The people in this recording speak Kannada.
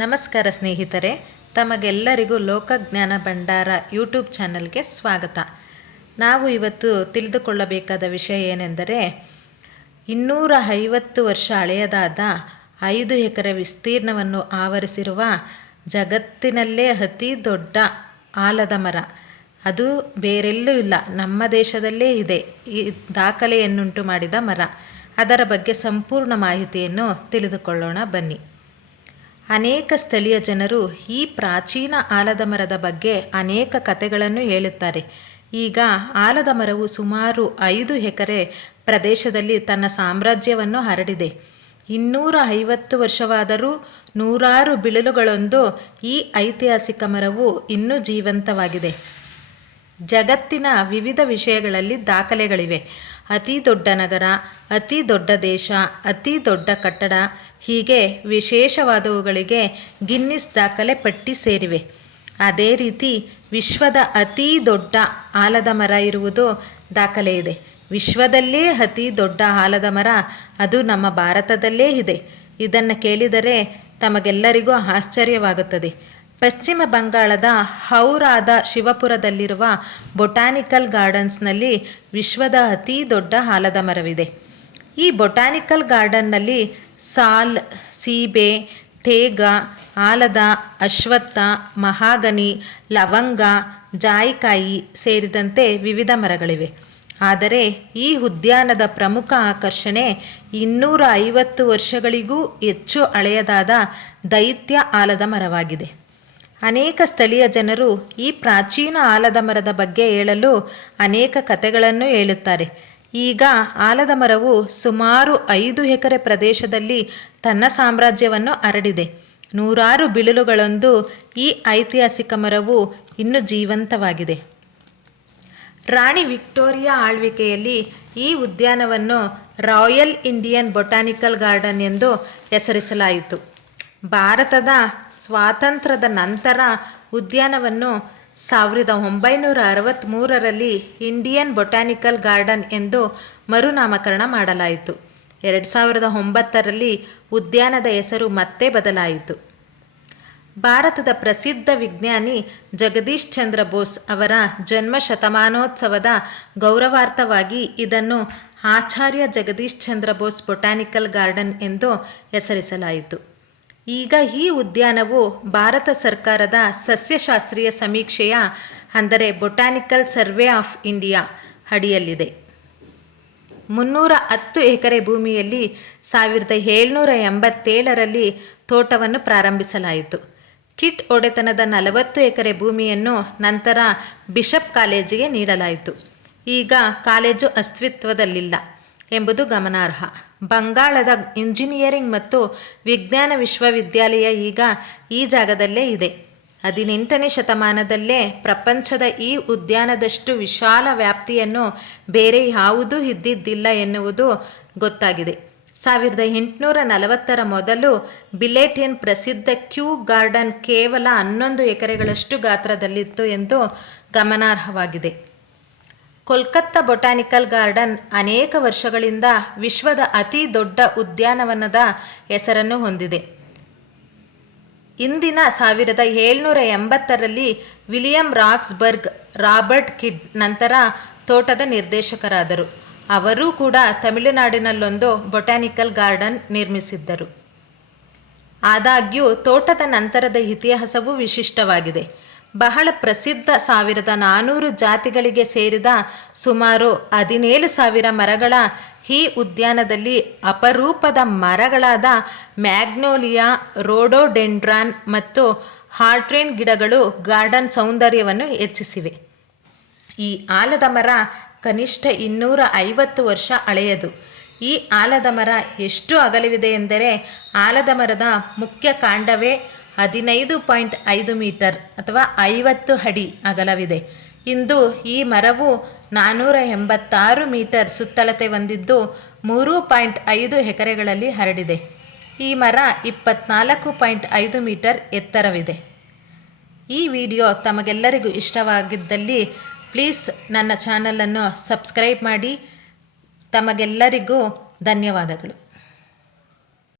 ನಮಸ್ಕಾರ ಸ್ನೇಹಿತರೆ, ತಮಗೆಲ್ಲರಿಗೂ ಲೋಕಜ್ಞಾನ ಭಂಡಾರ ಯೂಟ್ಯೂಬ್ ಚಾನಲ್ಗೆ ಸ್ವಾಗತ. ನಾವು ಇವತ್ತು ತಿಳಿದುಕೊಳ್ಳಬೇಕಾದ ವಿಷಯ ಏನೆಂದರೆ ಇನ್ನೂರ ಐವತ್ತು ವರ್ಷ ಹಳೆಯದಾದ ಐದು ಎಕರೆ ವಿಸ್ತೀರ್ಣವನ್ನು ಆವರಿಸಿರುವ ಜಗತ್ತಿನಲ್ಲೇ ಅತಿ ದೊಡ್ಡ ಆಲದ ಮರ. ಅದು ಬೇರೆಲ್ಲೂ ಇಲ್ಲ, ನಮ್ಮ ದೇಶದಲ್ಲೇ ಇದೆ, ಈ ದಾಖಲೆಯನ್ನುಂಟು ಮಾಡಿದ ಮರ. ಅದರ ಬಗ್ಗೆ ಸಂಪೂರ್ಣ ಮಾಹಿತಿಯನ್ನು ತಿಳಿದುಕೊಳ್ಳೋಣ ಬನ್ನಿ. ಅನೇಕ ಸ್ಥಳೀಯ ಜನರು ಈ ಪ್ರಾಚೀನ ಆಲದ ಮರದ ಬಗ್ಗೆ ಅನೇಕ ಕಥೆಗಳನ್ನು ಹೇಳುತ್ತಾರೆ. ಈಗ ಆಲದ ಮರವು ಸುಮಾರು ಐದು ಎಕರೆ ಪ್ರದೇಶದಲ್ಲಿ ತನ್ನ ಸಾಮ್ರಾಜ್ಯವನ್ನು ಹರಡಿದೆ. ಇನ್ನೂರ ಐವತ್ತು ವರ್ಷವಾದರೂ ನೂರಾರು ಬಿಳಲುಗಳೊಂದು ಈ ಐತಿಹಾಸಿಕ ಮರವು ಇನ್ನೂ ಜೀವಂತವಾಗಿದೆ. ಜಗತ್ತಿನ ವಿವಿಧ ವಿಷಯಗಳಲ್ಲಿ ದಾಖಲೆಗಳಿವೆ. ಅತಿ ದೊಡ್ಡ ನಗರ, ಅತಿ ದೊಡ್ಡ ದೇಶ, ಅತಿ ದೊಡ್ಡ ಕಟ್ಟಡ, ಹೀಗೆ ವಿಶೇಷವಾದವುಗಳಿಗೆ ಗಿನ್ನಿಸ್ ದಾಖಲೆ ಪಟ್ಟಿ ಸೇರಿವೆ. ಅದೇ ರೀತಿ ವಿಶ್ವದ ಅತಿ ದೊಡ್ಡ ಆಲದ ಮರ ಇರುವುದು ದಾಖಲೆ ಇದೆ. ವಿಶ್ವದಲ್ಲೇ ಅತಿ ದೊಡ್ಡ ಆಲದ ಮರ ಅದು ನಮ್ಮ ಭಾರತದಲ್ಲೇ ಇದೆ. ಇದನ್ನು ಕೇಳಿದರೆ ತಮಗೆಲ್ಲರಿಗೂ ಆಶ್ಚರ್ಯವಾಗುತ್ತದೆ. ಪಶ್ಚಿಮ ಬಂಗಾಳದ ಹೌರಾದ ಶಿವಪುರದಲ್ಲಿರುವ ಬೊಟಾನಿಕಲ್ ಗಾರ್ಡನ್ಸ್ನಲ್ಲಿ ವಿಶ್ವದ ಅತಿ ದೊಡ್ಡ ಆಲದ ಮರವಿದೆ. ಈ ಬೊಟಾನಿಕಲ್ ಗಾರ್ಡನ್ನಲ್ಲಿ ಸಾಲ್, ಸೀಬೆ, ತೇಗ, ಆಲದ, ಅಶ್ವತ್ಥ, ಮಹಾಗನಿ, ಲವಂಗ, ಜಾಯಿಕಾಯಿ ಸೇರಿದಂತೆ ವಿವಿಧ ಮರಗಳಿವೆ. ಆದರೆ ಈ ಉದ್ಯಾನದ ಪ್ರಮುಖ ಆಕರ್ಷಣೆ ಇನ್ನೂರ ಐವತ್ತು ವರ್ಷಗಳಿಗೂ ಹೆಚ್ಚು ಹಳೆಯದಾದ ದೈತ್ಯ ಆಲದ ಮರವಾಗಿದೆ. ಅನೇಕ ಸ್ಥಳೀಯ ಜನರು ಈ ಪ್ರಾಚೀನ ಆಲದ ಮರದ ಬಗ್ಗೆ ಹೇಳಲು ಅನೇಕ ಕಥೆಗಳನ್ನು ಹೇಳುತ್ತಾರೆ. ಈಗ ಆಲದ ಮರವು ಸುಮಾರು ಐದು ಎಕರೆ ಪ್ರದೇಶದಲ್ಲಿ ತನ್ನ ಸಾಮ್ರಾಜ್ಯವನ್ನು ಹರಡಿದೆ. ನೂರಾರು ಬಿಳಿಲುಗಳೊಂದು ಈ ಐತಿಹಾಸಿಕ ಮರವು ಇನ್ನೂ ಜೀವಂತವಾಗಿದೆ. ರಾಣಿ ವಿಕ್ಟೋರಿಯಾ ಆಳ್ವಿಕೆಯಲ್ಲಿ ಈ ಉದ್ಯಾನವನ್ನು ರಾಯಲ್ ಇಂಡಿಯನ್ ಬೊಟಾನಿಕಲ್ ಗಾರ್ಡನ್ ಎಂದು ಹೆಸರಿಸಲಾಯಿತು. ಭಾರತದ ಸ್ವಾತಂತ್ರ್ಯದ ನಂತರ ಉದ್ಯಾನವನ್ನು ಸಾವಿರದ ಒಂಬೈನೂರ ಅರವತ್ತ್ಮೂರರಲ್ಲಿ ಇಂಡಿಯನ್ ಬೊಟಾನಿಕಲ್ ಗಾರ್ಡನ್ ಎಂದು ಮರುನಾಮಕರಣ ಮಾಡಲಾಯಿತು. ಎರಡು ಸಾವಿರದ ಒಂಬತ್ತರಲ್ಲಿ ಉದ್ಯಾನದ ಹೆಸರು ಮತ್ತೆ ಬದಲಾಯಿತು. ಭಾರತದ ಪ್ರಸಿದ್ಧ ವಿಜ್ಞಾನಿ ಜಗದೀಶ್ ಚಂದ್ರ ಬೋಸ್ ಅವರ ಜನ್ಮ ಶತಮಾನೋತ್ಸವದ ಗೌರವಾರ್ಥವಾಗಿ ಇದನ್ನು ಆಚಾರ್ಯ ಜಗದೀಶ್ ಚಂದ್ರ ಬೋಸ್ ಬೊಟಾನಿಕಲ್ ಗಾರ್ಡನ್ ಎಂದು ಹೆಸರಿಸಲಾಯಿತು. ಈಗ ಈ ಉದ್ಯಾನವು ಭಾರತ ಸರ್ಕಾರದ ಸಸ್ಯಶಾಸ್ತ್ರೀಯ ಸಮೀಕ್ಷೆಯ, ಅಂದರೆ ಬೊಟಾನಿಕಲ್ ಸರ್ವೆ ಆಫ್ ಇಂಡಿಯಾ ಅಡಿಯಲ್ಲಿದೆ. ಮುನ್ನೂರ ಹತ್ತು ಎಕರೆ ಭೂಮಿಯಲ್ಲಿ ಸಾವಿರದ ಏಳ್ನೂರ ಎಂಬತ್ತೇಳರಲ್ಲಿ ತೋಟವನ್ನು ಪ್ರಾರಂಭಿಸಲಾಯಿತು. ಕಿಟ್ ಒಡೆತನದ ನಲವತ್ತು ಎಕರೆ ಭೂಮಿಯನ್ನು ನಂತರ ಬಿಷಪ್ ಕಾಲೇಜಿಗೆ ನೀಡಲಾಯಿತು. ಈಗ ಕಾಲೇಜು ಅಸ್ತಿತ್ವದಲ್ಲಿಲ್ಲ. ಎಂಬುದು ಗಮನಾರ್ಹ. ಬಂಗಾಳದ ಇಂಜಿನಿಯರಿಂಗ್ ಮತ್ತು ವಿಜ್ಞಾನ ವಿಶ್ವವಿದ್ಯಾಲಯ ಈಗ ಈ ಜಾಗದಲ್ಲೇ ಇದೆ. ಹದಿನೆಂಟನೇ ಶತಮಾನದಲ್ಲೇ ಪ್ರಪಂಚದ ಈ ಉದ್ಯಾನದಷ್ಟು ವಿಶಾಲ ವ್ಯಾಪ್ತಿಯನ್ನು ಬೇರೆ ಯಾವುದೂ ಇದ್ದಿದ್ದಿಲ್ಲ ಎನ್ನುವುದು ಗೊತ್ತಾಗಿದೆ. ಸಾವಿರದ ಎಂಟುನೂರ ನಲವತ್ತರ ಮೊದಲು ಬಿಲೆಟಿನ್ ಪ್ರಸಿದ್ಧ ಕ್ಯೂ ಗಾರ್ಡನ್ ಕೇವಲ ಹನ್ನೊಂದು ಎಕರೆಗಳಷ್ಟು ಗಾತ್ರದಲ್ಲಿತ್ತು ಎಂದು ಗಮನಾರ್ಹವಾಗಿದೆ. ಕೋಲ್ಕತ್ತಾ ಬೊಟಾನಿಕಲ್ ಗಾರ್ಡನ್ ಅನೇಕ ವರ್ಷಗಳಿಂದ ವಿಶ್ವದ ಅತಿ ದೊಡ್ಡ ಉದ್ಯಾನವನದ ಹೆಸರನ್ನು ಹೊಂದಿದೆ. ಇಂದಿನ ಸಾವಿರದ ಏಳ್ನೂರ ಎಂಬತ್ತರಲ್ಲಿ ವಿಲಿಯಂ ರಾಕ್ಸ್ಬರ್ಗ್, ರಾಬರ್ಟ್ ಕಿಡ್ ನಂತರ ತೋಟದ ನಿರ್ದೇಶಕರಾದರು. ಅವರೂ ಕೂಡ ತಮಿಳುನಾಡಿನಲ್ಲೊಂದು ಬೊಟಾನಿಕಲ್ ಗಾರ್ಡನ್ ನಿರ್ಮಿಸಿದ್ದರು. ಆದಾಗ್ಯೂ ತೋಟದ ನಂತರದ ಇತಿಹಾಸವು ವಿಶಿಷ್ಟವಾಗಿದೆ. ಬಹಳ ಪ್ರಸಿದ್ಧ ಸಾವಿರದ ನಾನ್ನೂರು ಜಾತಿಗಳಿಗೆ ಸೇರಿದ ಸುಮಾರು ಹದಿನೇಳು ಸಾವಿರ ಮರಗಳ ಈ ಉದ್ಯಾನದಲ್ಲಿ ಅಪರೂಪದ ಮರಗಳಾದ ಮ್ಯಾಗ್ನೋಲಿಯಾ, ರೋಡೋಡೆಂಡ್ರಾನ್ ಮತ್ತು ಹಾರ್ಟ್ರೇನ್ ಗಿಡಗಳು ಗಾರ್ಡನ್ ಸೌಂದರ್ಯವನ್ನು ಹೆಚ್ಚಿಸಿವೆ. ಈ ಆಲದ ಮರ ಕನಿಷ್ಠ ಇನ್ನೂರ ಐವತ್ತು ವರ್ಷ ಹಳೆಯದು. ಈ ಆಲದ ಮರ ಎಷ್ಟು ಅಗಲವಿದೆ ಎಂದರೆ ಆಲದ ಮರದ ಮುಖ್ಯ ಕಾಂಡವೇ ಹದಿನೈದು ಪಾಯಿಂಟ್ ಐದು ಮೀಟರ್ ಅಥವಾ ಐವತ್ತು ಅಡಿ ಅಗಲವಿದೆ. ಇಂದು ಈ ಮರವು ನಾನ್ನೂರ ಎಂಬತ್ತಾರು ಮೀಟರ್ ಸುತ್ತಳತೆ ಹೊಂದಿದ್ದು ಮೂರು ಪಾಯಿಂಟ್ ಐದು ಎಕರೆಗಳಲ್ಲಿ ಹರಡಿದೆ. ಈ ಮರ ಇಪ್ಪತ್ನಾಲ್ಕು ಪಾಯಿಂಟ್ ಐದು ಮೀಟರ್ ಎತ್ತರವಿದೆ. ಈ ವಿಡಿಯೋ ತಮಗೆಲ್ಲರಿಗೂ ಇಷ್ಟವಾಗಿದ್ದಲ್ಲಿ ಪ್ಲೀಸ್ ನನ್ನ ಚಾನಲನ್ನು ಸಬ್ಸ್ಕ್ರೈಬ್ ಮಾಡಿ. ತಮಗೆಲ್ಲರಿಗೂ ಧನ್ಯವಾದಗಳು.